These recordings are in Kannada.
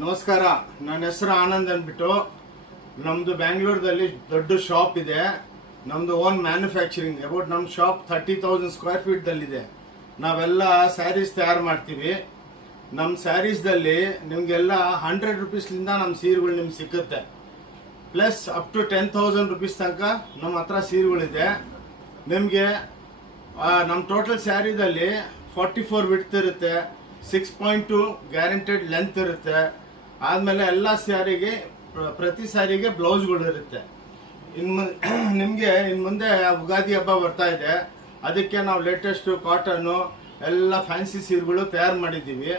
ನಮಸ್ಕಾರ, ನನ್ನ ಹೆಸರು ಆನಂದ್ ಅಂದ್ಬಿಟ್ಟು. ನಮ್ಮದು ಬ್ಯಾಂಗ್ಳೂರ್ದಲ್ಲಿ ದೊಡ್ಡ ಶಾಪ್ ಇದೆ. ನಮ್ಮದು ಓನ್ ಮ್ಯಾನುಫ್ಯಾಕ್ಚರಿಂಗ್. ಅಬೌಟ್ ನಮ್ಮ ಶಾಪ್ 30,000 ಸ್ಕ್ವೇರ್ ಫೀಟ್ದಲ್ಲಿದೆ. ನಾವೆಲ್ಲ ಸ್ಯಾರೀಸ್ ತಯಾರು ಮಾಡ್ತೀವಿ. ನಮ್ಮ ಸ್ಯಾರೀಸ್ದಲ್ಲಿ ನಿಮಗೆಲ್ಲ 100 ರುಪೀಸ್ಲಿಂದ ನಮ್ಮ ಸೀರೆಗಳು ನಿಮ್ಗೆ ಸಿಕ್ಕುತ್ತೆ. ಪ್ಲಸ್ ಅಪ್ ಟು 10,000 ರುಪೀಸ್ ತನಕ ನಮ್ಮ ಹತ್ರ ಸೀರೆಗಳಿದೆ. ನಿಮಗೆ ನಮ್ಮ ಟೋಟಲ್ ಸ್ಯಾರಿದಲ್ಲಿ 44 ವಿಡ್ತ್ ಇರುತ್ತೆ, 6.2 ಗ್ಯಾರಂಟೆಡ್ ಲೆಂತ್ ಇರುತ್ತೆ. ಆದಮೇಲೆ ಎಲ್ಲ ಸ್ಯಾರಿಗೆ ಪ್ರತಿ ಸ್ಯಾರಿಗೆ ಬ್ಲೌಸ್ಗಳು ಇರುತ್ತೆ. ನಿಮಗೆ ಇನ್ನು ಮುಂದೆ ಯುಗಾದಿ ಹಬ್ಬ ಬರ್ತಾ ಇದೆ. ಅದಕ್ಕೆ ನಾವು ಲೇಟೆಸ್ಟು ಕಾಟನ್ನು ಎಲ್ಲ ಫ್ಯಾನ್ಸಿ ಸೀರೆಗಳು ತಯಾರು ಮಾಡಿದ್ದೀವಿ.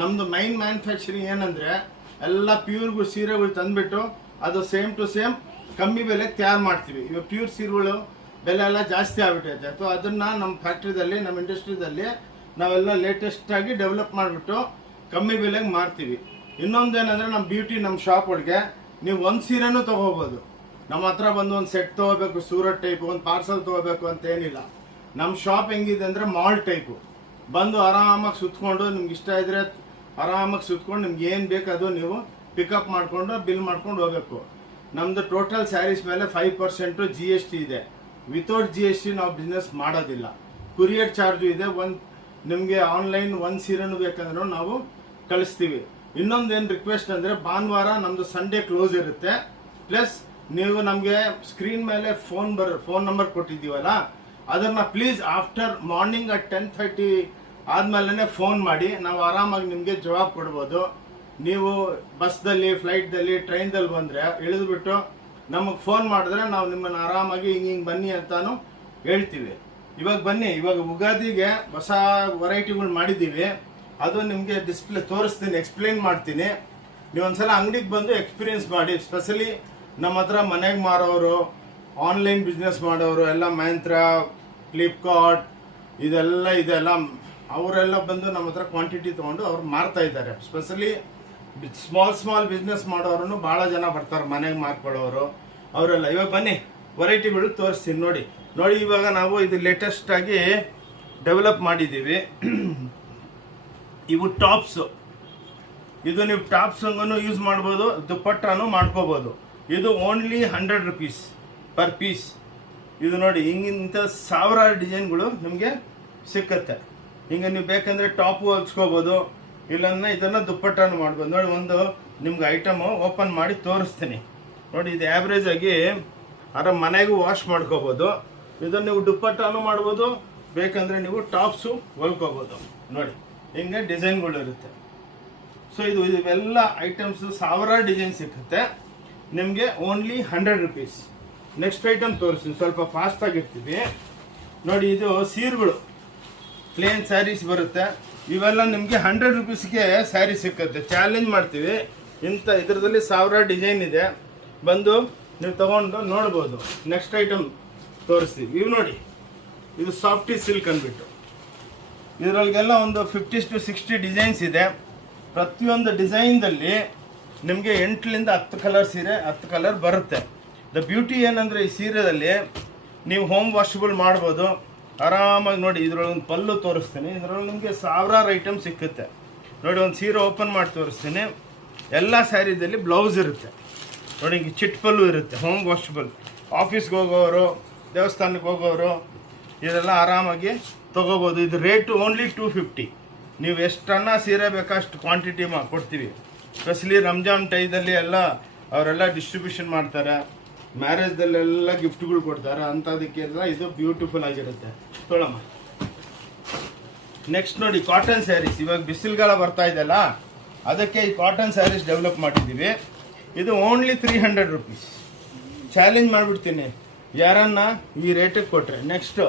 ನಮ್ಮದು ಮೈನ್ ಮ್ಯಾನುಫ್ಯಾಕ್ಚರಿಂಗ್ ಏನಂದರೆ ಎಲ್ಲ ಪ್ಯೂರ್ ಸೀರೆಗಳು ತಂದುಬಿಟ್ಟು ಅದು ಸೇಮ್ ಟು ಸೇಮ್ ಕಮ್ಮಿ ಬೆಲೆಗೆ ತಯಾರು ಮಾಡ್ತೀವಿ. ಇವಾಗ ಪ್ಯೂರ್ ಸೀರೆಗಳು ಬೆಲೆ ಎಲ್ಲ ಜಾಸ್ತಿ ಆಗ್ಬಿಟ್ಟೈತೆ. ಸೊ ಅದನ್ನು ನಮ್ಮ ಫ್ಯಾಕ್ಟ್ರಿದಲ್ಲಿ, ನಮ್ಮ ಇಂಡಸ್ಟ್ರಿದಲ್ಲಿ ನಾವೆಲ್ಲ ಲೇಟೆಸ್ಟಾಗಿ ಡೆವಲಪ್ ಮಾಡಿಬಿಟ್ಟು ಕಮ್ಮಿ ಬೆಲೆಗೆ ಮಾರ್ತೀವಿ. ಇನ್ನೊಂದೇನೆಂದರೆ ನಮ್ಮ ಬ್ಯೂಟಿ, ನಮ್ಮ ಶಾಪ್ ಒಳಗೆ ನೀವು ಒಂದು ಸೀರೆನೂ ತೊಗೋಬೋದು. ನಮ್ಮ ಹತ್ರ ಬಂದು ಒಂದು ಸೆಟ್ ತೊಗೋಬೇಕು, ಸೂರತ್ ಟೈಪು, ಒಂದು ಪಾರ್ಸಲ್ ತೊಗೋಬೇಕು ಅಂತ ಏನಿಲ್ಲ. ನಮ್ಮ ಶಾಪ್ ಹೆಂಗಿದೆ ಅಂದರೆ ಮಾಲ್ ಟೈಪು. ಬಂದು ಆರಾಮಾಗಿ ಸುತ್ಕೊಂಡು ನಿಮ್ಗೆ ಇಷ್ಟ ಇದ್ದರೆ ಆರಾಮಾಗಿ ಸುತ್ಕೊಂಡು ನಿಮ್ಗೆ ಏನು ಬೇಕು ಅದು ನೀವು ಪಿಕಪ್ ಮಾಡಿಕೊಂಡು ಬಿಲ್ ಮಾಡ್ಕೊಂಡು ಹೋಗಬೇಕು. ನಮ್ಮದು ಟೋಟಲ್ ಸ್ಯಾರೀಸ್ ಮೇಲೆ 5% GST ಇದೆ. ವಿತೌಟ್ GST ನಾವು ಬಿಸ್ನೆಸ್ ಮಾಡೋದಿಲ್ಲ. ಕುರಿಯರ್ ಚಾರ್ಜು ಇದೆ. ನಿಮಗೆ ಆನ್ಲೈನ್ ಒಂದು ಸೀರೆನೂ ಬೇಕಂದ್ರೂ ನಾವು ಕಳಿಸ್ತೀವಿ. ಇನ್ನೊಂದೇನು ರಿಕ್ವೆಸ್ಟ್ ಅಂದರೆ ಭಾನುವಾರ ನಮ್ಮದು ಸಂಡೇ ಕ್ಲೋಸ್ ಇರುತ್ತೆ. ಪ್ಲಸ್ ನೀವು ನಮಗೆ ಸ್ಕ್ರೀನ್ ಮೇಲೆ ಫೋನ್ ನಂಬರ್ ಕೊಟ್ಟಿದ್ದೀವಲ್ಲ, ಅದನ್ನು ಪ್ಲೀಸ್ ಆಫ್ಟರ್ ಮಾರ್ನಿಂಗ್ at 10:30 ಆದಮೇಲೆ ಫೋನ್ ಮಾಡಿ. ನಾವು ಆರಾಮಾಗಿ ನಿಮಗೆ ಜವಾಬ್ ಕೊಡ್ಬೋದು. ನೀವು ಬಸ್ದಲ್ಲಿ, ಫ್ಲೈಟ್ದಲ್ಲಿ, ಟ್ರೈನ್ದಲ್ಲಿ ಬಂದರೆ ಇಳಿದುಬಿಟ್ಟು ನಮಗೆ ಫೋನ್ ಮಾಡಿದ್ರೆ ನಾವು ನಿಮ್ಮನ್ನು ಆರಾಮಾಗಿ ಹಿಂಗೆ ಬನ್ನಿ ಅಂತಾನು ಹೇಳ್ತೀವಿ. ಇವಾಗ ಬನ್ನಿ, ಇವಾಗ ಯುಗಾದಿಗೆ ಹೊಸ ವೆರೈಟಿಗಳು ಮಾಡಿದ್ದೀವಿ. ಅದು ನಿಮಗೆ ಡಿಸ್ಪ್ಲೇ ತೋರಿಸ್ತೀನಿ, ಎಕ್ಸ್ಪ್ಲೇನ್ ಮಾಡ್ತೀನಿ. ನೀವು ಒಂದ್ಸಲ ಅಂಗಡಿಗೆ ಬಂದು ಎಕ್ಸ್ಪೀರಿಯನ್ಸ್ ಮಾಡಿ. ಸ್ಪೆಷಲಿ ನಮ್ಮ ಹತ್ರ ಮನೆಗೆ ಮಾರೋರು, ಆನ್ಲೈನ್ ಬಿಸ್ನೆಸ್ ಮಾಡೋರು ಎಲ್ಲ ಮ್ಯಾಂತ್ರ, ಫ್ಲಿಪ್ಕಾರ್ಟ್ ಇದೆಲ್ಲ ಅವರೆಲ್ಲ ಬಂದು ನಮ್ಮ ಹತ್ರ ಕ್ವಾಂಟಿಟಿ ತೊಗೊಂಡು ಅವ್ರು ಮಾರ್ತಾ ಇದ್ದಾರೆ. ಸ್ಪೆಷಲಿ ಸ್ಮಾಲ್ ಬಿಸ್ನೆಸ್ ಮಾಡೋರು ಭಾಳ ಜನ ಬರ್ತಾರೆ, ಮನೆಗೆ ಮಾರ್ಕೊಳ್ಳೋರು ಅವರೆಲ್ಲ. ಇವಾಗ ಬನ್ನಿ ವೆರೈಟಿಗಳು ತೋರಿಸ್ತೀನಿ. ನೋಡಿ, ಇವಾಗ ನಾವು ಇದು ಲೇಟೆಸ್ಟ್ ಆಗಿ ಡೆವಲಪ್ ಮಾಡಿದ್ದೀವಿ. ಇವು ಟಾಪ್ಸು. ಇದು ನೀವು ಟಾಪ್ಸ್ ಯೂಸ್ ಮಾಡ್ಬೋದು, ದುಪ್ಪಟ್ಟನು ಮಾಡ್ಕೋಬೋದು. ಇದು ಓನ್ಲಿ 100 ರುಪೀಸ್ ಪರ್ ಪೀಸ್. ಇದು ನೋಡಿ, ಹಿಂಗಿಂತ ಸಾವಿರಾರು ಡಿಸೈನ್ಗಳು ನಿಮಗೆ ಸಿಕ್ಕತ್ತೆ. ಹಿಂಗೆ ನೀವು ಬೇಕಂದರೆ ಟಾಪು ಹೊಲ್ಸ್ಕೋಬೋದು, ಇಲ್ಲನ್ನ ಇದನ್ನು ದುಪ್ಪಟ್ಟನು ಮಾಡ್ಬೋದು. ನೋಡಿ, ಒಂದು ನಿಮ್ಗೆ ಐಟಮು ಓಪನ್ ಮಾಡಿ ತೋರಿಸ್ತೀನಿ. ನೋಡಿ, ಇದು ಆ್ಯಾವ್ರೇಜ್ ಆಗಿ ಮನೆಗೂ ವಾಶ್ ಮಾಡ್ಕೋಬೋದು. ಇದನ್ನು ನೀವು ದುಪ್ಪಟ್ಟನು ಮಾಡ್ಬೋದು, ಬೇಕಂದರೆ ನೀವು ಟಾಪ್ಸು ಹೊಲ್ಕೋಬೋದು. ನೋಡಿ, ಹಿಂಗೆ ಡಿಸೈನ್ಗಳು ಇರುತ್ತೆ. ಸೊ ಇವೆಲ್ಲ ಐಟಮ್ಸು ಸಾವಿರಾರು ಡಿಸೈನ್ ಸಿಗುತ್ತೆ ನಿಮಗೆ ಓನ್ಲಿ 100 ರುಪೀಸ್. ನೆಕ್ಸ್ಟ್ ಐಟಮ್ ತೋರಿಸ್ತೀನಿ, ಸ್ವಲ್ಪ ಫಾಸ್ಟಾಗಿರ್ತೀವಿ. ನೋಡಿ, ಇದು ಸೀರೆಗಳು ಪ್ಲೇನ್ ಸ್ಯಾರೀಸ್ ಬರುತ್ತೆ. ಇವೆಲ್ಲ ನಿಮಗೆ 100 ರುಪೀಸ್ಗೆ ಸ್ಯಾರಿ ಸಿಕ್ಕತ್ತೆ. ಚಾಲೆಂಜ್ ಮಾಡ್ತೀವಿ. ಇದರದಲ್ಲಿ ಸಾವಿರಾರು ಡಿಸೈನ್ ಇದೆ. ಬಂದು ನೀವು ತಗೊಂಡು ನೋಡ್ಬೋದು. ನೆಕ್ಸ್ಟ್ ಐಟಮ್ ತೋರಿಸ್ತೀವಿ. ಇವು ನೋಡಿ, ಇದು ಸಾಫ್ಟಿ ಸಿಲ್ಕ್ ಅಂದ್ಬಿಟ್ಟು ಇದರೊಳಗೆಲ್ಲ ಒಂದು 50 to 60 ಡಿಸೈನ್ಸ್ ಇದೆ. ಪ್ರತಿಯೊಂದು ಡಿಸೈನ್ದಲ್ಲಿ ನಿಮಗೆ 8ರಿಂದ 10 ಕಲರ್ ಸೀರೆ 10 ಕಲರ್ ಬರುತ್ತೆ. ದ ಬ್ಯೂಟಿ ಏನಂದರೆ ಈ ಸೀರೆದಲ್ಲಿ ನೀವು ಹೋಮ್ ವಾಷಬಲ್ ಮಾಡ್ಬೋದು ಆರಾಮಾಗಿ. ನೋಡಿ, ಇದರೊಳಗೆ ಒಂದು ಪಲ್ಲು ತೋರಿಸ್ತೀನಿ. ಇದರೊಳಗೆ ನಿಮಗೆ ಸಾವಿರಾರು ಐಟಮ್ ಸಿಕ್ಕುತ್ತೆ. ನೋಡಿ, ಒಂದು ಸೀರೆ ಓಪನ್ ಮಾಡಿ ತೋರಿಸ್ತೀನಿ. ಎಲ್ಲ ಸ್ಯಾರಿದಲ್ಲಿ ಬ್ಲೌಸ್ ಇರುತ್ತೆ. ನೋಡಿ, ಹಿಂಗೆ ಚಿಟ್ ಪಲ್ಲು ಇರುತ್ತೆ, ಹೋಮ್ ವಾಷಬಲ್. ಆಫೀಸ್ಗೆ ಹೋಗೋರು, ದೇವಸ್ಥಾನಕ್ಕೆ ಹೋಗೋರು ಇದೆಲ್ಲ ಆರಾಮಾಗಿ ತೊಗೋಬೋದು. ಇದು ರೇಟು ಓನ್ಲಿ 250. ನೀವು ಎಷ್ಟನ್ನ ಸೀರೆ ಬೇಕಷ್ಟು ಕ್ವಾಂಟಿಟಿ ಕೊಡ್ತೀವಿ. ಸ್ಪೆಷಲಿ ರಂಜಾನ್ ಟೈದಲ್ಲಿ ಎಲ್ಲ ಅವರೆಲ್ಲ ಡಿಸ್ಟ್ರಿಬ್ಯೂಷನ್ ಮಾಡ್ತಾರೆ, ಮ್ಯಾರೇಜ್ದಲ್ಲೆಲ್ಲ ಗಿಫ್ಟ್ಗಳು ಕೊಡ್ತಾರೆ. ಅಂಥದಕ್ಕೆಲ್ಲ ಇದು ಬ್ಯೂಟಿಫುಲ್ ಆಗಿರುತ್ತೆ. ತೊಳಮ್ಮ. ನೆಕ್ಸ್ಟ್ ನೋಡಿ, ಕಾಟನ್ ಸ್ಯಾರೀಸ್. ಇವಾಗ ಬಿಸಿಲುಗಾಲ ಬರ್ತಾ ಇದೆಯಲ್ಲ, ಅದಕ್ಕೆ ಈ ಕಾಟನ್ ಸ್ಯಾರೀಸ್ ಡೆವಲಪ್ ಮಾಡಿದ್ದೀವಿ. ಇದು ಓನ್ಲಿ 300 ರುಪೀಸ್. ಚಾಲೆಂಜ್ ಮಾಡಿಬಿಡ್ತೀನಿ ಯಾರನ್ನ ಈ ರೇಟಿಗೆ ಕೊಟ್ಟರೆ. ನೆಕ್ಸ್ಟು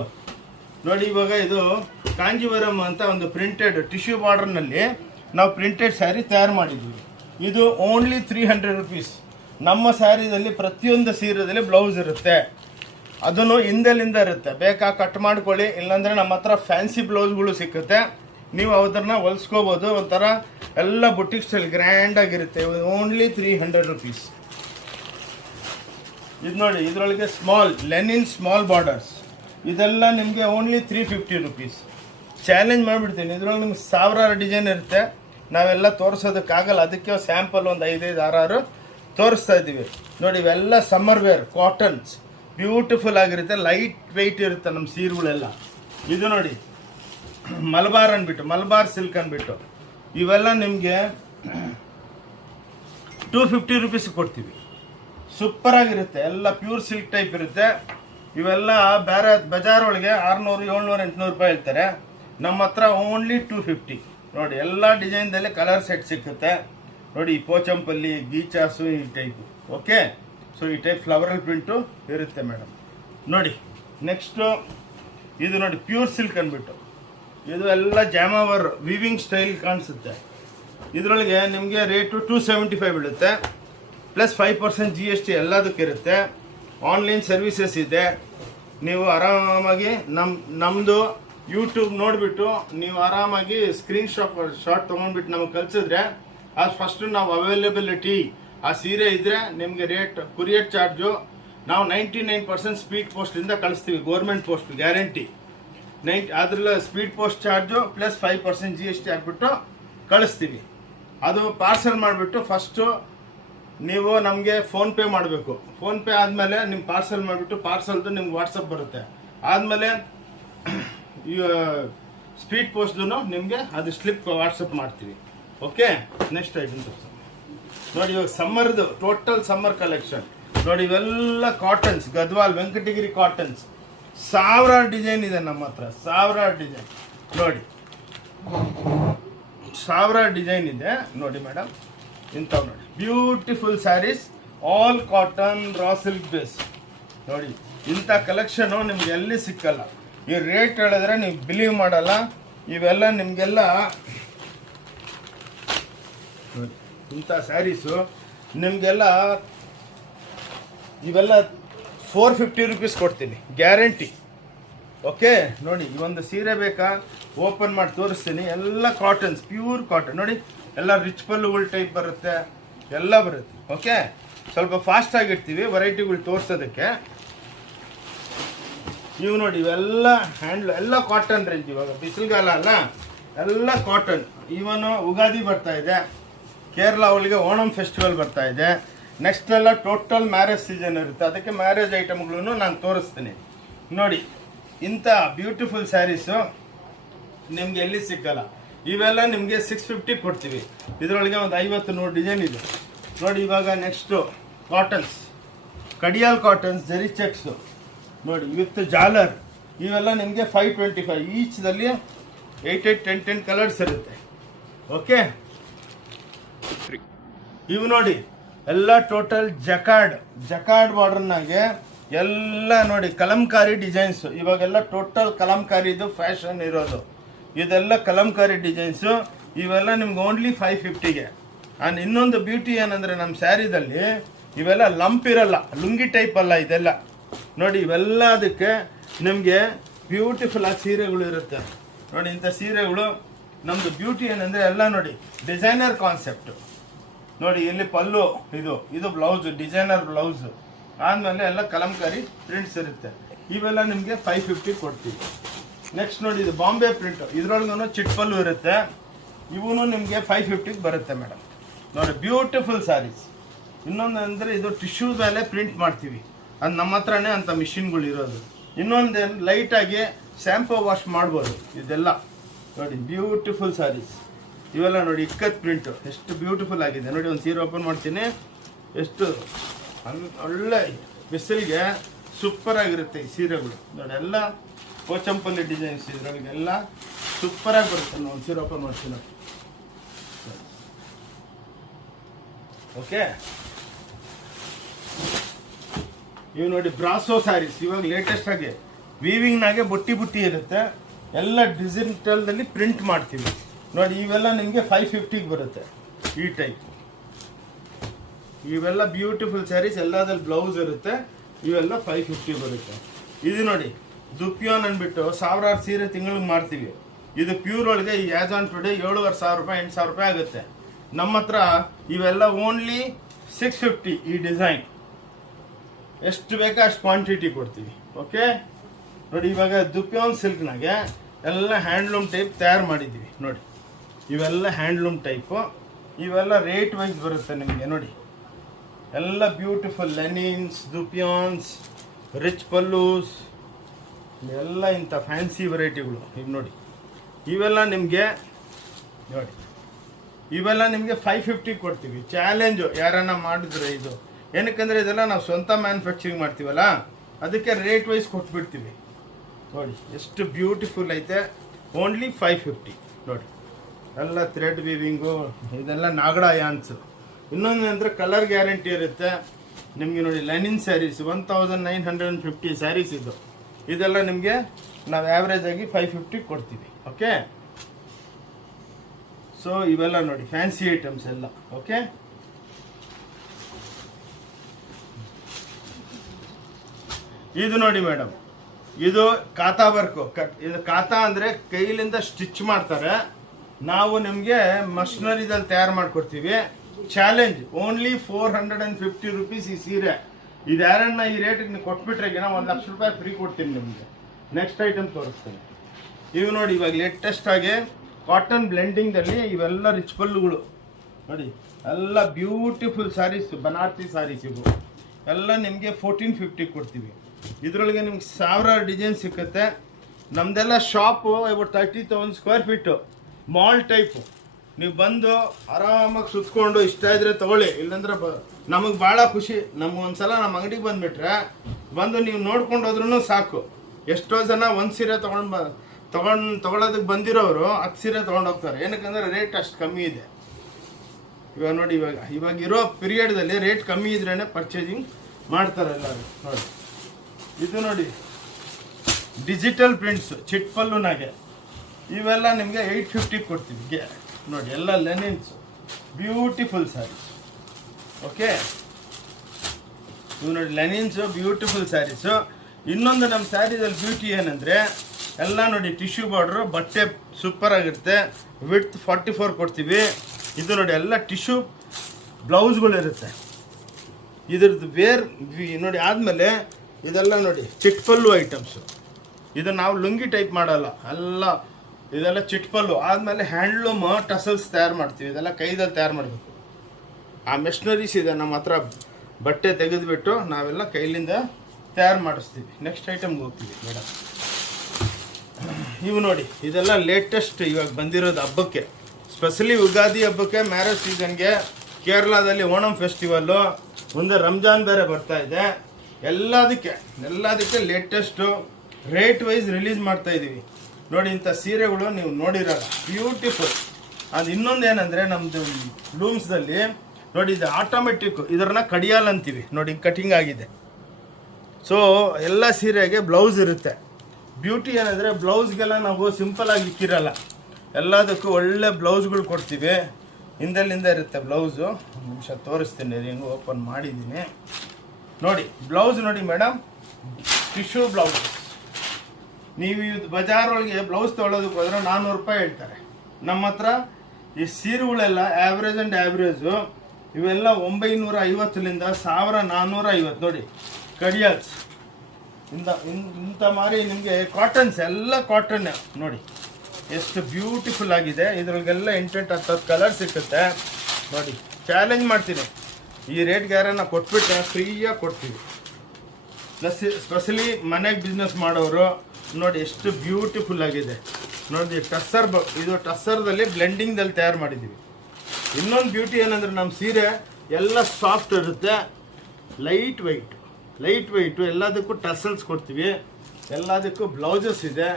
ನೋಡಿ, ಇವಾಗ ಇದು ಕಾಂಜೀವರಂ ಅಂತ ಒಂದು ಪ್ರಿಂಟೆಡ್ ಟಿಶ್ಯೂ ಬಾರ್ಡರ್ನಲ್ಲಿ ನಾವು ಪ್ರಿಂಟೆಡ್ ಸ್ಯಾರಿ ತಯಾರು ಮಾಡಿದ್ದೀವಿ. ಇದು ಓನ್ಲಿ 300 ರುಪೀಸ್. ನಮ್ಮ ಸ್ಯಾರಿದಲ್ಲಿ ಪ್ರತಿಯೊಂದು ಸೀರೆದಲ್ಲಿ ಬ್ಲೌಸ್ ಇರುತ್ತೆ. ಅದನ್ನು ಹಿಂದೆಲಿಂದ ಇರುತ್ತೆ. ಬೇಕಾ ಕಟ್ ಮಾಡ್ಕೊಳ್ಳಿ, ಇಲ್ಲಾಂದರೆ ನಮ್ಮ ಹತ್ರ ಫ್ಯಾನ್ಸಿ ಬ್ಲೌಸ್ಗಳು ಸಿಕ್ಕುತ್ತೆ. ನೀವು ಅದನ್ನು ಹೊಲ್ಸ್ಕೋಬೋದು. ಒಂಥರ ಎಲ್ಲ ಬುಟಿಕ್ ಸ್ಟೈಲ್ ಗ್ರ್ಯಾಂಡಾಗಿರುತ್ತೆ. Only 300 rupees. ಇದು ನೋಡಿ, ಇದರೊಳಗೆ ಲೆನಿನ್ ಸ್ಮಾಲ್ ಬಾರ್ಡರ್ಸ್ ಇದೆಲ್ಲ ನಿಮಗೆ ಓನ್ಲಿ 350 ರುಪೀಸ್. ಚಾಲೆಂಜ್ ಮಾಡಿಬಿಡ್ತೀನಿ. ಇದರೊಳಗೆ ನಿಮ್ಗೆ ಸಾವಿರಾರು ಡಿಸೈನ್ ಇರುತ್ತೆ. ನಾವೆಲ್ಲ ತೋರಿಸೋದಕ್ಕಾಗಲ್ಲ, ಅದಕ್ಕೆ ಸ್ಯಾಂಪಲ್ ಒಂದು 5 6 ತೋರಿಸ್ತಾ ಇದ್ದೀವಿ ನೋಡಿ. ಇವೆಲ್ಲ ಸಮ್ಮರ್ ವೇರ್ ಕಾಟನ್ಸ್, ಬ್ಯೂಟಿಫುಲ್ ಆಗಿರುತ್ತೆ, ಲೈಟ್ ವೆಯ್ಟ್ ಇರುತ್ತೆ ನಮ್ಮ ಸೀರೆಗಳೆಲ್ಲ. ಇದು ನೋಡಿ ಮಲಬಾರ್ ಅಂದ್ಬಿಟ್ಟು, ಮಲಬಾರ್ ಸಿಲ್ಕ್ ಅಂದ್ಬಿಟ್ಟು ಇವೆಲ್ಲ ನಿಮಗೆ 250 ರುಪೀಸ್ ಕೊಡ್ತೀವಿ. ಸೂಪರ್ ಆಗಿರುತ್ತೆ, ಎಲ್ಲ ಪ್ಯೂರ್ ಸಿಲ್ಕ್ ಟೈಪ್ ಇರುತ್ತೆ. ಇವೆಲ್ಲ ಬೇರೆ ಬಜಾರ್ ಒಳಗೆ 600 700 800 ರೂಪಾಯಿ ಹೇಳ್ತಾರೆ. ನಮ್ಮ ಹತ್ರ ಓನ್ಲಿ 250 ನೋಡಿ. ಎಲ್ಲ ಡಿಸೈನ್ದಲ್ಲಿ ಕಲರ್ ಸೆಟ್ ಸಿಕ್ಕುತ್ತೆ ನೋಡಿ. ಪೋಚಂಪಲ್ಲಿ, ಗೀಚಾಸು ಈ ಟೈಪು. ಓಕೆ, ಸೊ ಈ ಟೈಪ್ ಫ್ಲವರಲ್ ಪ್ರಿಂಟು ಇರುತ್ತೆ ಮೇಡಮ್ ನೋಡಿ. ನೆಕ್ಸ್ಟು ಇದು ನೋಡಿ ಪ್ಯೂರ್ ಸಿಲ್ಕ್ ಅಂದ್ಬಿಟ್ಟು, ಇದು ಎಲ್ಲ ಜಾಮಾವರ್ ವಿವಿಂಗ್ ಸ್ಟೈಲ್ ಕಾಣಿಸುತ್ತೆ. ಇದರೊಳಗೆ ನಿಮಗೆ ರೇಟು 275 ಬೀಳುತ್ತೆ, ಪ್ಲಸ್ 5% GST ಎಲ್ಲದಕ್ಕೆ ಇರುತ್ತೆ. ಆನ್ಲೈನ್ ಸರ್ವಿಸಸ್ ಇದೆ. ನೀವು ಆರಾಮಾಗಿ ನಮ್ಮದು ಯೂಟ್ಯೂಬ್ ನೋಡಿಬಿಟ್ಟು ನೀವು ಆರಾಮಾಗಿ ಶಾಟ್ ತೊಗೊಂಡ್ಬಿಟ್ಟು ನಮಗೆ ಕಳಿಸಿದ್ರೆ ಅದು ಫಸ್ಟು ನಾವು ಅವೈಲೇಬಿಲಿಟಿ ಆ ಸೀರೆ ಇದ್ದರೆ ನಿಮಗೆ ರೇಟ್ ಕೊರಿಯರ್ ಚಾರ್ಜು ನಾವು 99% ಸ್ಪೀಡ್ ಪೋಸ್ಟಿಂದ ಕಳಿಸ್ತೀವಿ, ಗೌರ್ಮೆಂಟ್ ಪೋಸ್ಟ್ ಗ್ಯಾರಂಟಿ. ಅದ್ರಲ್ಲಿ speed post charge plus 5% GST ಹಾಕ್ಬಿಟ್ಟು ಕಳಿಸ್ತೀವಿ. ಅದು ಪಾರ್ಸಲ್ ಮಾಡಿಬಿಟ್ಟು ಫಸ್ಟು ನೀವು ನಮಗೆ ಫೋನ್ಪೇ ಮಾಡಬೇಕು. ಫೋನ್ಪೇ ಆದಮೇಲೆ ನಿಮ್ಮ ಪಾರ್ಸಲ್ ಮಾಡಿಬಿಟ್ಟು ಪಾರ್ಸಲ್ದು ನಿಮ್ಗೆ ವಾಟ್ಸಪ್ ಬರುತ್ತೆ. ಆದಮೇಲೆ ಸ್ಪೀಡ್ ಪೋಸ್ಟ್ದು ನಿಮಗೆ ಅದು ಸ್ಲಿಪ್ ವಾಟ್ಸಪ್ ಮಾಡ್ತೀವಿ. ಓಕೆ, ನೆಕ್ಸ್ಟ್ ಐಟಮ್ ನೋಡಿ. ಇವಾಗ ಸಮ್ಮರ್ದು ಟೋಟಲ್ ಸಮ್ಮರ್ ಕಲೆಕ್ಷನ್ ನೋಡಿ. ಇವೆಲ್ಲ cottons, Gadwal Venkatagiri cottons, 1000 design ಇದೆ ನಮ್ಮ ಹತ್ರ. 1000 ಡಿಸೈನ್ ನೋಡಿ, 1000 ಡಿಸೈನ್ ಇದೆ ನೋಡಿ ಮೇಡಮ್. ಇಂಥವು ನೋಡಿ beautiful saris, all cotton, raw silk base ನೋಡಿ. ಇಂಥ ಕಲೆಕ್ಷನು ನಿಮ್ಗೆ ಎಲ್ಲಿ ಸಿಕ್ಕಲ್ಲ. ಈ ರೇಟ್ ಹೇಳಿದ್ರೆ ನೀವು ಬಿಲೀವ್ ಮಾಡಲ್ಲ. ಇವೆಲ್ಲ ನಿಮಗೆಲ್ಲ ಇಂಥ ಸ್ಯಾರೀಸು ನಿಮಗೆಲ್ಲ ಇವೆಲ್ಲ 450 ರುಪೀಸ್ ಕೊಡ್ತೀನಿ ಗ್ಯಾರಂಟಿ. ಓಕೆ ನೋಡಿ, ಈ ಒಂದು ಸೀರೆ ಬೇಕಾ ಓಪನ್ ಮಾಡಿ ತೋರಿಸ್ತೀನಿ. ಎಲ್ಲ ಕಾಟನ್ಸ್, ಪ್ಯೂರ್ ಕಾಟನ್ ನೋಡಿ. ಎಲ್ಲ ರಿಚ್ ಪಲ್ಲುಗಳ ಟೈಪ್ ಬರುತ್ತೆ, ಎಲ್ಲ ಬರುತ್ತೆ. ಓಕೆ, ಸ್ವಲ್ಪ ಫಾಸ್ಟ್ ಆಗಿರ್ತೀವಿ ವೆರೈಟಿಗಳು ತೋರಿಸೋದಕ್ಕೆ. ಇವು ನೋಡಿ, ಇವೆಲ್ಲ ಹ್ಯಾಂಡ್ಲ್, ಎಲ್ಲ ಕಾಟನ್ ರೇಂಜ್. ಇವಾಗ ಬಿಸಿಲುಗಾಲ ಅಲ್ಲ, ಎಲ್ಲ ಕಾಟನ್. ಇವನು ಯುಗಾದಿ ಬರ್ತಾ ಇದೆ, ಕೇರಳ ಅವಳಿಗೆ ಓಣಂ ಫೆಸ್ಟಿವಲ್ ಬರ್ತಾ ಇದೆ. ನೆಕ್ಸ್ಟ್ ಎಲ್ಲ ಟೋಟಲ್ ಮ್ಯಾರೇಜ್ ಸೀಸನ್ ಇರುತ್ತೆ, ಅದಕ್ಕೆ ಮ್ಯಾರೇಜ್ ಐಟಮ್ಗಳನ್ನು ನಾನು ತೋರಿಸ್ತೀನಿ ನೋಡಿ. ಇಂಥ ಬ್ಯೂಟಿಫುಲ್ ಸ್ಯಾರೀಸು ನಿಮ್ಗೆ ಎಲ್ಲಿ ಸಿಕ್ಕಲ್ಲ. ಇವೆಲ್ಲ ನಿಮಗೆ 650 ಕೊಡ್ತೀವಿ. ಇದರೊಳಗೆ ಒಂದು 50-100 ಡಿಸೈನ್ ಇದೆ ನೋಡಿ. ಇವಾಗ ನೆಕ್ಸ್ಟು ಕಾಟನ್ಸ್, ಕಡಿಯಾಲ್ ಕಾಟನ್ಸ್, ಜರಿ ಚೆಕ್ಸು ನೋಡಿ ವಿತ್ ಜಾಲರ್. ಇವೆಲ್ಲ ನಿಮಗೆ 525 ಈಚ್ದಲ್ಲಿ 8 10 ಕಲರ್ಸ್ ಇರುತ್ತೆ. ಓಕೆ, ಇವು ನೋಡಿ ಎಲ್ಲ ಟೋಟಲ್ ಜಕಾರ್ಡ್ ಬಾರ್ಡರ್ನಾಗೆ ಎಲ್ಲ ನೋಡಿ ಕಲಂಕಾರಿ ಡಿಸೈನ್ಸು. ಇವಾಗೆಲ್ಲ ಟೋಟಲ್ ಕಲಂಕಾರಿದು ಫ್ಯಾಷನ್ ಇರೋದು. ಇದೆಲ್ಲ ಕಲಂಕಾರಿ ಡಿಸೈನ್ಸು. ಇವೆಲ್ಲ ನಿಮ್ಗೆ ಓನ್ಲಿ 550ಗೆ. ಆ್ಯಂಡ್ ಇನ್ನೊಂದು ಬ್ಯೂಟಿ ಏನಂದರೆ ನಮ್ಮ ಸ್ಯಾರಿದಲ್ಲಿ ಇವೆಲ್ಲ ಲಂಪ್ ಇರಲ್ಲ, ಲುಂಗಿ ಟೈಪ್ ಅಲ್ಲ ಇದೆಲ್ಲ ನೋಡಿ. ಇವೆಲ್ಲ ಅದಕ್ಕೆ ನಿಮಗೆ ಬ್ಯೂಟಿಫುಲ್ ಆಗಿ ಸೀರೆಗಳು ಇರುತ್ತೆ ನೋಡಿ. ಇಂಥ ಸೀರೆಗಳು ನಮ್ಮದು ಬ್ಯೂಟಿ ಏನಂದರೆ ಎಲ್ಲ ನೋಡಿ ಡಿಸೈನರ್ ಕಾನ್ಸೆಪ್ಟು ನೋಡಿ. ಇಲ್ಲಿ ಪಲ್ಲು, ಇದು ಬ್ಲೌಸು, ಡಿಸೈನರ್ ಬ್ಲೌಸು. ಆದಮೇಲೆ ಎಲ್ಲ ಕಲಂಕಾರಿ ಪ್ರಿಂಟ್ಸ್ ಇರುತ್ತೆ. ಇವೆಲ್ಲ ನಿಮಗೆ 550 ಕೊಡ್ತೀವಿ. ನೆಕ್ಸ್ಟ್ ನೋಡಿ, ಇದು ಬಾಂಬೆ ಪ್ರಿಂಟು. ಇದರೊಳಗೂ ಚಿಟ್ಪಲ್ಲು ಇರುತ್ತೆ. ಇವೂ ನಿಮಗೆ 550ಗೆ ಬರುತ್ತೆ ಮೇಡಮ್ ನೋಡಿ. ಬ್ಯೂಟಿಫುಲ್ ಸ್ಯಾರೀಸ್. ಇನ್ನೊಂದು ಅಂದರೆ ಇದು ಟಿಶ್ಯೂ ಮೇಲೆ ಪ್ರಿಂಟ್ ಮಾಡ್ತೀವಿ, ಅದು ನಮ್ಮ ಹತ್ರನೇ ಅಂಥ ಮಿಷಿನ್ಗಳು ಇರೋದು. ಇನ್ನೊಂದೇನು ಲೈಟಾಗಿ ಶ್ಯಾಂಪು ವಾಶ್ ಮಾಡ್ಬೋದು. ಇದೆಲ್ಲ ನೋಡಿ ಬ್ಯೂಟಿಫುಲ್ ಸ್ಯಾರೀಸ್. ಇವೆಲ್ಲ ನೋಡಿ ಇಕ್ಕತ್ ಪ್ರಿಂಟು ಎಷ್ಟು ಬ್ಯೂಟಿಫುಲ್ ಆಗಿದೆ ನೋಡಿ. ಒಂದು ಸೀರೆ ಓಪನ್ ಮಾಡ್ತೀನಿ, ಎಷ್ಟು ಒಳ್ಳೆ ಬಿಸಿಲಿಗೆ ಸೂಪರ್ ಆಗಿರುತ್ತೆ ಈ ಸೀರೆಗಳು ನೋಡಿ. ಎಲ್ಲ ಪೋಚಂಪಲ್ಲಿ ಡಿಸೈನ್ಸ್ ಇದರೊಳಗೆ ಎಲ್ಲ ಸೂಪರಾಗಿ ಬರುತ್ತೆ. ಒಂದು ಸೀರೆ ಓಪನ್ ಮಾಡ್ತೀನಿ. ಓಕೆ, ಇವು ನೋಡಿ ಬ್ರಾಸೋ ಸ್ಯಾರೀಸ್. ಇವಾಗ ಲೇಟೆಸ್ಟ್ ಆಗಿ ವೀವಿಂಗ್ನಾಗೆ ಬುಟ್ಟಿ ಇರುತ್ತೆ. ಎಲ್ಲ ಡಿಜಿಟಲ್ದಲ್ಲಿ ಪ್ರಿಂಟ್ ಮಾಡ್ತೀವಿ ನೋಡಿ. ಇವೆಲ್ಲ ನಿಮಗೆ 550ಗೆ ಬರುತ್ತೆ ಈ ಟೈಪ್. ಇವೆಲ್ಲ ಬ್ಯೂಟಿಫುಲ್ ಸ್ಯಾರೀಸ್, ಎಲ್ಲದಲ್ಲಿ ಬ್ಲೌಸ್ ಇರುತ್ತೆ. ಇವೆಲ್ಲ 550 ಬರುತ್ತೆ. ಇದು ನೋಡಿ ದುಪ್ಯೋನ್ ಅಂದ್ಬಿಟ್ಟು 1000 ಸೀರೆ ತಿಂಗಳಿಗೆ ಮಾಡ್ತೀವಿ. ಇದು ಪ್ಯೂರ್ ಒಳಗೆ ಈ ಆ್ಯಸ್ ಆನ್ ಟುಡೇ 7500 ರೂಪಾಯಿ 8000 ರೂಪಾಯಿ ಆಗುತ್ತೆ. ನಮ್ಮ ಹತ್ರ ಇವೆಲ್ಲ ಓನ್ಲಿ 650 ಈ ಡಿಸೈನ್. ಎಷ್ಟು ಬೇಕಾ ಅಷ್ಟು ಕ್ವಾಂಟಿಟಿ ಕೊಡ್ತೀವಿ. ಓಕೆ ನೋಡಿ, ಇವಾಗ ದುಪ್ಯೋನ್ ಸಿಲ್ಕ್ನಾಗೆ ಎಲ್ಲ ಹ್ಯಾಂಡ್ಲೂಮ್ ಟೈಪ್ ತಯಾರು ಮಾಡಿದ್ದೀವಿ ನೋಡಿ. ಇವೆಲ್ಲ ಹ್ಯಾಂಡ್ಲೂಮ್ ಟೈಪು. ಇವೆಲ್ಲ ರೇಟ್ ವೈಸ್ ಬರುತ್ತೆ ನಿಮಗೆ ನೋಡಿ. ಎಲ್ಲ ಬ್ಯೂಟಿಫುಲ್ ಲೆನಿನ್ಸ್, ದುಪಿಯಾನ್ಸ್, ರಿಚ್ ಪಲ್ಲೂಸ್, ಎಲ್ಲ ಇಂಥ ಫ್ಯಾನ್ಸಿ ವೆರೈಟಿಗಳು. ಈಗ ನೋಡಿ ಇವೆಲ್ಲ ನಿಮಗೆ ನೋಡಿ, ಇವೆಲ್ಲ ನಿಮಗೆ 550 ಕೊಡ್ತೀವಿ. ಚಾಲೆಂಜು ಯಾರನ್ನ ಮಾಡಿದ್ರೆ ಇದು ಏನಕ್ಕಂದರೆ ಇದೆಲ್ಲ ನಾವು ಸ್ವಂತ ಮ್ಯಾನುಫ್ಯಾಕ್ಚರಿಂಗ್ ಮಾಡ್ತೀವಲ್ಲ, ಅದಕ್ಕೆ ರೇಟ್ ವೈಸ್ ಕೊಟ್ಬಿಡ್ತೀವಿ. ನೋಡಿ ಎಷ್ಟು ಬ್ಯೂಟಿಫುಲ್ ಐತೆ. ಓನ್ಲಿ 550 ನೋಡಿ. ಎಲ್ಲ ಥ್ರೆಡ್ ವೀವಿಂಗು, ಇದೆಲ್ಲ ನಾಗಡ ಯಾನ್ಸು. ಇನ್ನೊಂದು ಅಂದರೆ ಕಲರ್ ಗ್ಯಾರಂಟಿ ಇರುತ್ತೆ ನಿಮಗೆ. ನೋಡಿ ಲೆನಿನ್ ಸ್ಯಾರೀಸ್ 1950 ಸ್ಯಾರೀಸ್ ಇದು. ಇದೆಲ್ಲ ನಿಮಗೆ ನಾವು ಆ್ಯಾವ್ರೇಜ್ ಆಗಿ 550 ಕೊಡ್ತೀವಿ. ಓಕೆ, ಸೊ ಇವೆಲ್ಲ ನೋಡಿ ಫ್ಯಾನ್ಸಿ ಐಟಮ್ಸ್ ಎಲ್ಲ. ಓಕೆ, ಇದು ನೋಡಿ ಮೇಡಮ್, ಇದು ಕಾತಾ ವರ್ಕು. ಇದು ಕಾತಾ ಅಂದರೆ ಕೈಲಿಂದ ಸ್ಟಿಚ್ ಮಾಡ್ತಾರೆ. ನಾವು ನಿಮಗೆ ಮಷಿನರಿದಲ್ಲಿ ತಯಾರು ಮಾಡ್ಕೊಡ್ತೀವಿ. ಚಾಲೆಂಜ್ ಓನ್ಲಿ 450 ರುಪೀಸ್ ಈ ಸೀರೆ. ಇದು ಯಾರನ್ನ ಈ ರೇಟಿಗೆ ನೀವು ಕೊಟ್ಬಿಟ್ರೆ 1,00,000 ರೂಪಾಯಿ ಫ್ರೀ ಕೊಡ್ತೀನಿ ನಿಮಗೆ. ನೆಕ್ಸ್ಟ್ ಐಟಮ್ ತೋರಿಸ್ತೀನಿ. ಇವು ನೋಡಿ, ಇವಾಗ ಲೇಟೆಸ್ಟ್ ಆಗಿ ಕಾಟನ್ ಬ್ಲೆಂಡಿಂಗಲ್ಲಿ ಇವೆಲ್ಲ ರಿಚ್ ಪಲ್ಲುಗಳು ನೋಡಿ. ಎಲ್ಲ ಬ್ಯೂಟಿಫುಲ್ ಸ್ಯಾರೀಸ್, ಬನಾರಸಿ ಸ್ಯಾರೀಸ್. ಇವು ಎಲ್ಲ ನಿಮಗೆ 1450 ಕೊಡ್ತೀವಿ. ಇದರೊಳಗೆ ನಿಮ್ಗೆ 1000 ಡಿಸೈನ್ ಸಿಕ್ಕುತ್ತೆ. ನಮ್ದೆಲ್ಲ shop about 30,000 square feet, mall type. ನೀವು ಬಂದು ಆರಾಮಾಗಿ ಸುತ್ಕೊಂಡು ಇಷ್ಟ ಇದ್ರೆ ತಗೊಳ್ಳಿ, ಇಲ್ಲಾಂದ್ರೆ ನಮಗೆ ಭಾಳ ಖುಷಿ. ನಮ್ಗೆ ಒಂದ್ಸಲ ನಮ್ಮ ಅಂಗಡಿಗೆ ಬಂದುಬಿಟ್ರೆ ಬಂದು ನೀವು ನೋಡ್ಕೊಂಡು ಹೋದ್ರೂ ಸಾಕು. ಎಷ್ಟೋ ಜನ ಒಂದು ಸೀರೆ ತೊಗೊಳೋದಕ್ಕೆ ಬಂದಿರೋರು 10 ಸೀರೆ ತೊಗೊಂಡು ಹೋಗ್ತಾರೆ. ಏನಕ್ಕಂದ್ರೆ ರೇಟ್ ಅಷ್ಟು ಕಮ್ಮಿ ಇದೆ. ಇವಾಗ ನೋಡಿ, ಇವಾಗ ಇರೋ ಪೀರಿಯಡ್ದಲ್ಲಿ ರೇಟ್ ಕಮ್ಮಿ ಇದ್ರೇ ಪರ್ಚೇಸಿಂಗ್ ಮಾಡ್ತಾರೆ ಎಲ್ಲರೂ. ನೋಡಿ ಇದು ನೋಡಿ ಡಿಜಿಟಲ್ ಪ್ರಿಂಟ್ಸ್ ಚಿಟ್ ಪಲ್ಲುನಾಗೆ. ಇವೆಲ್ಲ ನಿಮಗೆ 850 ಕೊಡ್ತೀವಿ. ನೋಡಿ ಎಲ್ಲ ಲೆನಿನ್ಸ್ ಬ್ಯೂಟಿಫುಲ್ ಸ್ಯಾರೀಸ್. ಓಕೆ, ಇವು ನೋಡಿ ಲೆನಿನ್ಸು ಬ್ಯೂಟಿಫುಲ್ ಸ್ಯಾರೀಸು. ಇನ್ನೊಂದು ನಮ್ಮ ಸ್ಯಾರೀಸಲ್ಲಿ ಬ್ಯೂಟಿ ಏನಂದರೆ ಎಲ್ಲ ನೋಡಿ ಟಿಶ್ಯೂ ಬಾರ್ಡ್ರು, ಬಟ್ಟೆ ಸೂಪರ್ ಆಗಿರುತ್ತೆ. ವಿಡ್ತ್ 44 ಕೊಡ್ತೀವಿ. ಇದು ನೋಡಿ ಎಲ್ಲ ಟಿಶ್ಯೂ ಬ್ಲೌಸ್ಗಳಿರುತ್ತೆ. ಇದ್ರದ್ದು ವೇರ್ ನೋಡಿ. ಆದಮೇಲೆ ಇದೆಲ್ಲ ನೋಡಿ ಚಿಟ್ ಪಲ್ಲು ಐಟಮ್ಸು. ಇದು ನಾವು ಲುಂಗಿ ಟೈಪ್ ಮಾಡಲ್ಲ, ಎಲ್ಲ ಇದೆಲ್ಲ ಚಿಟ್ ಪಲ್ಲು. ಆದಮೇಲೆ ಹ್ಯಾಂಡ್ಲೂಮ್ ಟಸಲ್ಸ್ ತಯಾರು ಮಾಡ್ತೀವಿ. ಇದೆಲ್ಲ ಕೈದಲ್ಲಿ ತಯಾರು ಮಾಡಬೇಕು. ಆ ಮೆಷಿನರೀಸ್ ಇದೆ ನಮ್ಮ ಹತ್ರ. ಬಟ್ಟೆ ತೆಗೆದುಬಿಟ್ಟು ನಾವೆಲ್ಲ ಕೈಲಿಂದ ತಯಾರು ಮಾಡಿಸ್ತೀವಿ. ನೆಕ್ಸ್ಟ್ ಐಟಮ್ಗೆ ಹೋಗ್ತೀವಿ ಮೇಡಮ್. ಇವು ನೋಡಿ, ಇದೆಲ್ಲ ಲೇಟೆಸ್ಟ್ ಇವಾಗ ಬಂದಿರೋದು ಹಬ್ಬಕ್ಕೆ, ಸ್ಪೆಷಲಿ ಯುಗಾದಿ ಹಬ್ಬಕ್ಕೆ, ಮ್ಯಾರೇಜ್ ಸೀಸನ್ಗೆ, ಕೇರಳದಲ್ಲಿ ಓಣಂ ಫೆಸ್ಟಿವಲ್ಲು, ಮುಂದೆ ರಂಜಾನ್ ಬೇರೆ ಬರ್ತಾ ಇದೆ. ಎಲ್ಲದಕ್ಕೆ ಲೇಟೆಸ್ಟು ರೇಟ್ ವೈಸ್ ರಿಲೀಸ್ ಮಾಡ್ತಾ ಇದ್ದೀವಿ. ನೋಡಿ ಇಂಥ ಸೀರೆಗಳು ನೀವು ನೋಡಿರಲ್ಲ, ಬ್ಯೂಟಿಫುಲ್. ಅದು ಇನ್ನೊಂದು ಏನಂದರೆ ನಮ್ಮದು ಲೂಮ್ಸ್ದಲ್ಲಿ ನೋಡಿ, ಇದು ಆಟೋಮೆಟಿಕ್. ಇದರನ್ನ ಕಡಿಯಾಲ್ ಅಂತೀವಿ ನೋಡಿ, ಕಟಿಂಗ್ ಆಗಿದೆ. ಸೊ ಎಲ್ಲ ಸೀರೆಗೆ ಬ್ಲೌಸ್ ಇರುತ್ತೆ. ಬ್ಯೂಟಿ ಏನಂದರೆ ಬ್ಲೌಸ್ಗೆಲ್ಲ ನಾವು ಸಿಂಪಲಾಗಿ ಇಕ್ಕಿರಲ್ಲ, ಎಲ್ಲದಕ್ಕೂ ಒಳ್ಳೆ ಬ್ಲೌಸ್ಗಳು ಕೊಡ್ತೀವಿ. ಹಿಂದೆಲ್ಲಿಂದ ಇರುತ್ತೆ ಬ್ಲೌಸು. ಒಂದು ನಿಮಿಷ ತೋರಿಸ್ತೀನಿ, ಹೆಂಗೆ ಓಪನ್ ಮಾಡಿದ್ದೀನಿ ನೋಡಿ. ಬ್ಲೌಸ್ ನೋಡಿ ಮೇಡಮ್, ಟಿಶ್ಯೂ ಬ್ಲೌಸ್. ನೀವು ಇದು ಬಜಾರ್ ಒಳಗೆ ಬ್ಲೌಸ್ ತೊಗೊಳೋದಕ್ಕೆ ಹೋದ್ರೆ 400 ರೂಪಾಯಿ ಹೇಳ್ತಾರೆ. ನಮ್ಮ ಹತ್ರ ಈ ಸೀರೆಗಳೆಲ್ಲ ಆ್ಯಾವ್ರೇಜು ಇವೆಲ್ಲ 950ಲಿಂದ 1450 ನೋಡಿ. ಕಡಿಯಾಲ್ಸ್ ಇಂಥ ಮಾರಿ ನಿಮಗೆ ಕಾಟನ್ಸ್ ಎಲ್ಲ ಕಾಟನ್ ನೋಡಿ ಎಷ್ಟು ಬ್ಯೂಟಿಫುಲ್ ಆಗಿದೆ. ಇದ್ರೊಳಗೆಲ್ಲ 8-10 ಕಲರ್ ಸಿಕ್ಕುತ್ತೆ ನೋಡಿ. ಚಾಲೆಂಜ್ ಮಾಡ್ತೀನಿ, ಈ ರೇಟ್ಗೆ ಯಾರನ್ನ ಕೊಟ್ಬಿಟ್ರೆ ಫ್ರೀಯಾಗಿ ಕೊಡ್ತೀವಿ. ಪ್ಲಸ್ ಸ್ಪೆಷಲಿ ಮನೆಗೆ ಬಿಸ್ನೆಸ್ ಮಾಡೋರು ನೋಡಿ ಎಷ್ಟು ಬ್ಯೂಟಿಫುಲ್ ಆಗಿದೆ ನೋಡಿ. ಇದು ಟಸ್ಸರ್ದಲ್ಲಿ ಬ್ಲೆಂಡಿಂಗ್ದಲ್ಲಿ ತಯಾರು ಮಾಡಿದ್ದೀವಿ. ಇನ್ನೊಂದು ಬ್ಯೂಟಿ ಏನಂದರೆ ನಮ್ಮ ಸೀರೆ ಎಲ್ಲ ಸಾಫ್ಟ್ ಇರುತ್ತೆ, ಲೈಟ್ ವೆಯ್ಟು. ಎಲ್ಲದಕ್ಕೂ ಟಸಲ್ಸ್ ಕೊಡ್ತೀವಿ, ಎಲ್ಲದಕ್ಕೂ ಬ್ಲೌಸಸ್ ಇದೆ.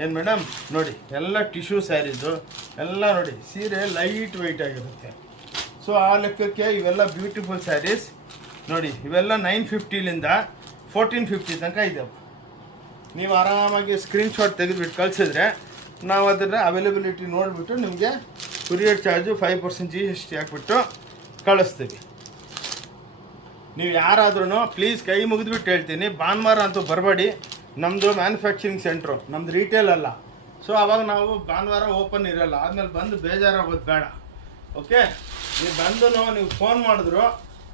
ಏನು ಮೇಡಮ್ ನೋಡಿ, ಎಲ್ಲ ಟಿಶ್ಯೂ ಸ್ಯಾರೀಸು ಎಲ್ಲ ನೋಡಿ. ಸೀರೆ ಲೈಟ್ ವೆಯ್ಟ್ ಆಗಿರುತ್ತೆ. ಸೊ ಆ ಲೆಕ್ಕಕ್ಕೆ ಇವೆಲ್ಲ ಬ್ಯೂಟಿಫುಲ್ ಸ್ಯಾರೀಸ್ ನೋಡಿ. ಇವೆಲ್ಲ 950ಲಿಂದ 1450 ತನಕ ಇದೆ. ನೀವು ಆರಾಮಾಗಿ ಸ್ಕ್ರೀನ್ಶಾಟ್ ತೆಗೆದುಬಿಟ್ಟು ಕಳಿಸಿದ್ರೆ ನಾವು ಅದನ್ನು ಅವೈಲಬಿಲಿಟಿ ನೋಡಿಬಿಟ್ಟು ನಿಮಗೆ ಕೊರಿಯರ್ ಚಾರ್ಜು 5% GST ಹಾಕ್ಬಿಟ್ಟು ಕಳಿಸ್ತೀವಿ. ನೀವು ಯಾರಾದ್ರೂ ಪ್ಲೀಸ್ ಕೈ ಮುಗಿದ್ಬಿಟ್ಟು ಹೇಳ್ತೀನಿ, ಭಾನುವಾರ ಅಂತೂ ಬರಬೇಡಿ. ನಮ್ಮದು ಮ್ಯಾನುಫ್ಯಾಕ್ಚರಿಂಗ್ ಸೆಂಟ್ರು, ನಮ್ಮದು ರಿಟೇಲ್ ಅಲ್ಲ. ಸೊ ಆವಾಗ ನಾವು ಭಾನುವಾರ ಓಪನ್ ಇರೋಲ್ಲ. ಆದಮೇಲೆ ಬಂದು ಬೇಜಾರಾಗೋದು ಬೇಡ. ಓಕೆ, ನೀವು ಬಂದು ನೀವು ಫೋನ್ ಮಾಡಿದ್ರು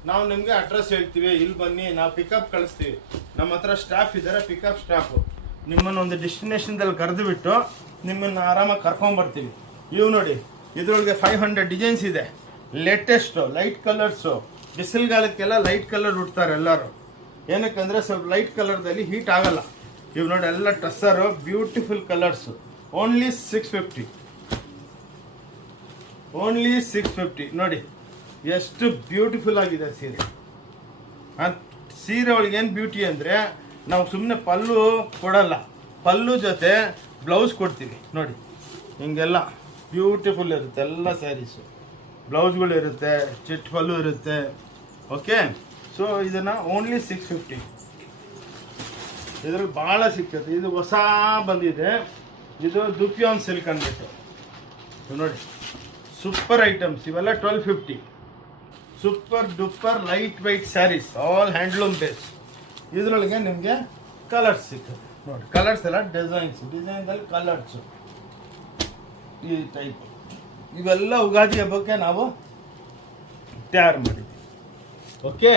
ನಾವು ನಿಮಗೆ ಅಡ್ರೆಸ್ ಹೇಳ್ತೀವಿ, ಇಲ್ಲಿ ಬನ್ನಿ, ನಾವು ಪಿಕಪ್ ಕಳಿಸ್ತೀವಿ. ನಮ್ಮ ಹತ್ರ ಸ್ಟಾಫ್ ಇದ್ದಾರೆ, ಪಿಕಪ್ ಸ್ಟಾಫು. ನಿಮ್ಮನ್ನು ಒಂದು ಡೆಸ್ಟಿನೇಷನ್ದಲ್ಲಿ ಕರೆದುಬಿಟ್ಟು ನಿಮ್ಮನ್ನು ಆರಾಮಾಗಿ ಕರ್ಕೊಂಬರ್ತೀವಿ. ಇವು ನೋಡಿ ಇದರೊಳಗೆ 500 ಡಿಸೈನ್ಸ್ ಇದೆ. ಲೇಟೆಸ್ಟು ಲೈಟ್ ಕಲರ್ಸು, ಬಿಸಿಲುಗಾಲಕ್ಕೆಲ್ಲ ಲೈಟ್ ಕಲರ್ ಉಡ್ತಾರೆ ಎಲ್ಲರೂ. ಏನಕ್ಕಂದರೆ ಸ್ವಲ್ಪ ಲೈಟ್ ಕಲರ್ದಲ್ಲಿ ಹೀಟ್ ಆಗಲ್ಲ. ಇವು ನೋಡಿ ಎಲ್ಲ ಟಸ್ಸರು, ಬ್ಯೂಟಿಫುಲ್ ಕಲರ್ಸು. ಓನ್ಲಿ 650. ಓನ್ಲಿ 650 ನೋಡಿ ಎಷ್ಟು ಬ್ಯೂಟಿಫುಲ್ ಆಗಿದೆ ಸೀರೆ. ಆ ಸೀರೆ ಒಳಗೆ ಏನು ಬ್ಯೂಟಿ ಅಂದರೆ ನಾವು ಸುಮ್ಮನೆ ಪಲ್ಲು ಕೊಡಲ್ಲ, ಪಲ್ಲು ಜೊತೆ ಬ್ಲೌಸ್ ಕೊಡ್ತೀವಿ ನೋಡಿ. ಹಿಂಗೆಲ್ಲ ಬ್ಯೂಟಿಫುಲ್ ಇರುತ್ತೆ ಎಲ್ಲ ಸ್ಯಾರೀಸು. ಬ್ಲೌಸ್ಗಳು ಇರುತ್ತೆ, ಚಿಟ್ ಪಲ್ಲು ಇರುತ್ತೆ. ಓಕೆ, ಸೊ ಇದನ್ನು ಓನ್ಲಿ 650. ಇದ್ರಲ್ಲಿ ಭಾಳ ಸಿಕ್ಕತ್ತೆ. ಇದು ಹೊಸ ಬಂದಿದೆ, ಇದು ದುಪ್ಯಾನ್ ಸಿಲ್ಕ್ ಅಂದ್ಬಿಟ್ಟು ನೋಡಿ. ಸೂಪರ್ ಐಟಮ್ಸ್ ಇವೆಲ್ಲ 1250. Super duper light white sarees, all handloom base. ಇದರೊಳಗೆ ನಿಮಗೆ ಕಲರ್ಸ್ ಸಿಗ್ತದೆ ನೋಡಿ. ಕಲರ್ಸ್ ಎಲ್ಲ ಡಿಸೈನ್ದಲ್ಲಿ ಕಲರ್ಸು ಈ ಟೈಪ್. ಇವೆಲ್ಲ ಉಗಾದಿ ಹಬ್ಬಕ್ಕೆ ನಾವು ತಯಾರು ಮಾಡಿದ್ವಿ. ಓಕೆ.